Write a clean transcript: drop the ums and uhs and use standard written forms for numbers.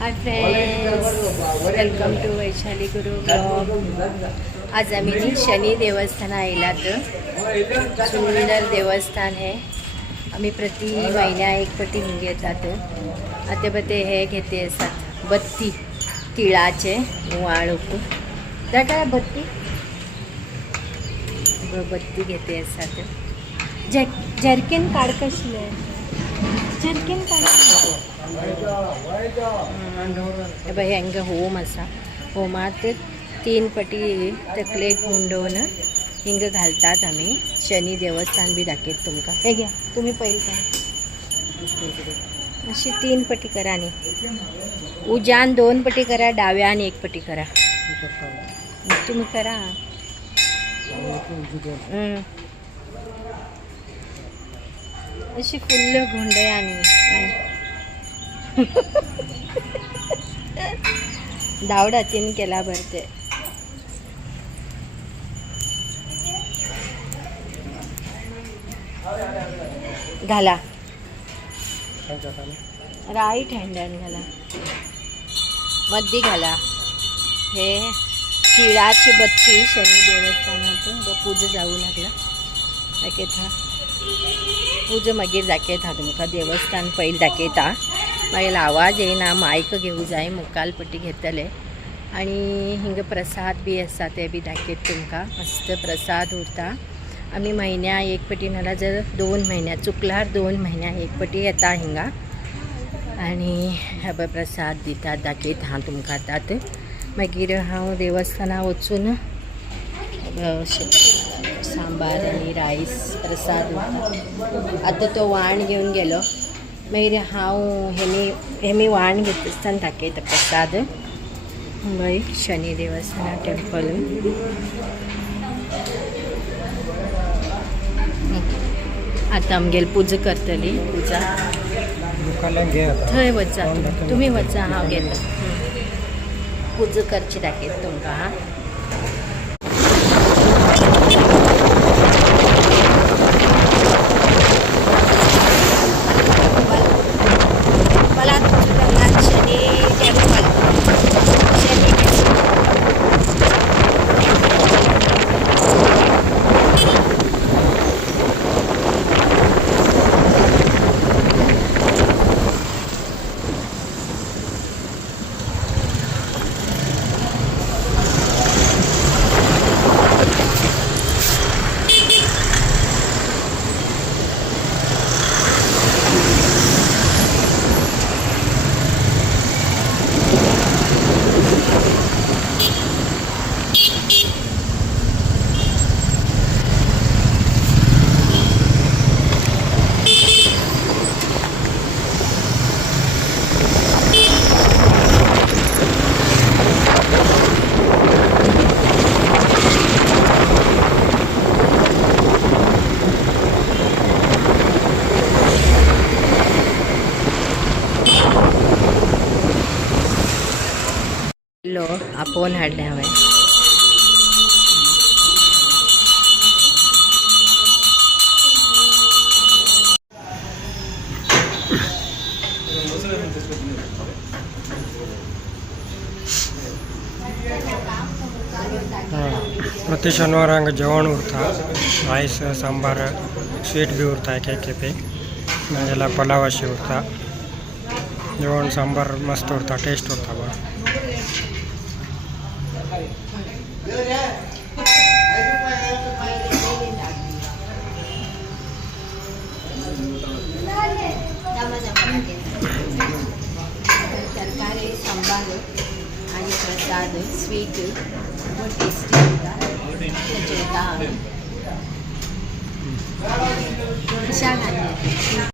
High friends, welcome to Vaishali Guru blog. आज आम्ही शनी देवस्थान आयलात. सुंदर देवस्थान आहे. आम्ही प्रति महिन्या एक पटी घेतात. आता बते हे घेते असतात बत्ती तिळाचे वाळूक त्या काय बत्ती बत्ती घेते असतात. जर्किन काढ कशी आहे. जर्किन काढ बाई हंग होम असा होमात 3 पटी तकले गुंडवून हिंग घालतात. आम्ही शनी देवस्थान बी दाखवत तुमका. हे घ्या तुम्ही पहिले काय अशी 3 पटी करा आणि उजान 2 पटी करा, डाव्यान 1 पटी करा. तुम्ही करा. अशी फुल्ल गुंडे आणि दावडा 3 केला भरते. घाला राईट हँडन घाला, मध्ये घाला. हे तिळाची बत्ती शनी देवस्थानातून पूजा जाऊ लागला. दाखयत हा पूजा मागीर दाखयत हा तुमका. देवस्थान पहिले दाखयता. मागीर आवाज येईना. मायक घेऊ जाय मुखालपट्टी घेतले आणि हिंग प्रसाद बी आसा ते बी दाखयत तुमका. मस्त प्रसाद उरता. आम्ही महिन्या 1 पटी नाला जर 2 महिन्या चुकल्यार 2 महिन्या 1 पटी येता हिंगा आणि हे प्रसाद दितात दाखयत हा तुमका. आतात मागीर हांव देवस्थाना वचून सांबार आणि राईस प्रसाद उरता. आतां तो वाण घेवन गेलो. मागीर हांव हेमी वाण घेता आसतना दाखयता प्रसाद. बाई शनी देवस्थाना टेंपल. आता आमगेल पूजा करतली. पूजा थंय वचा. तुम्ही वचा हांव घेता. पूजा करची दाखयत तुमकां. आपण हाडले हांवें. प्रति शनिवार जेवण उरता. राईस सांबार स्वीट बी उरता. एक खेपे नाजाल्यार पलाव अशी उरता. जेवण सांबार मस्त उरता. टेस्ट उरता बा. तरकारी सांबार आणि प्रसाद स्वीट बहुत टेस्टी होता. त्याचे डाळ कशा घालते.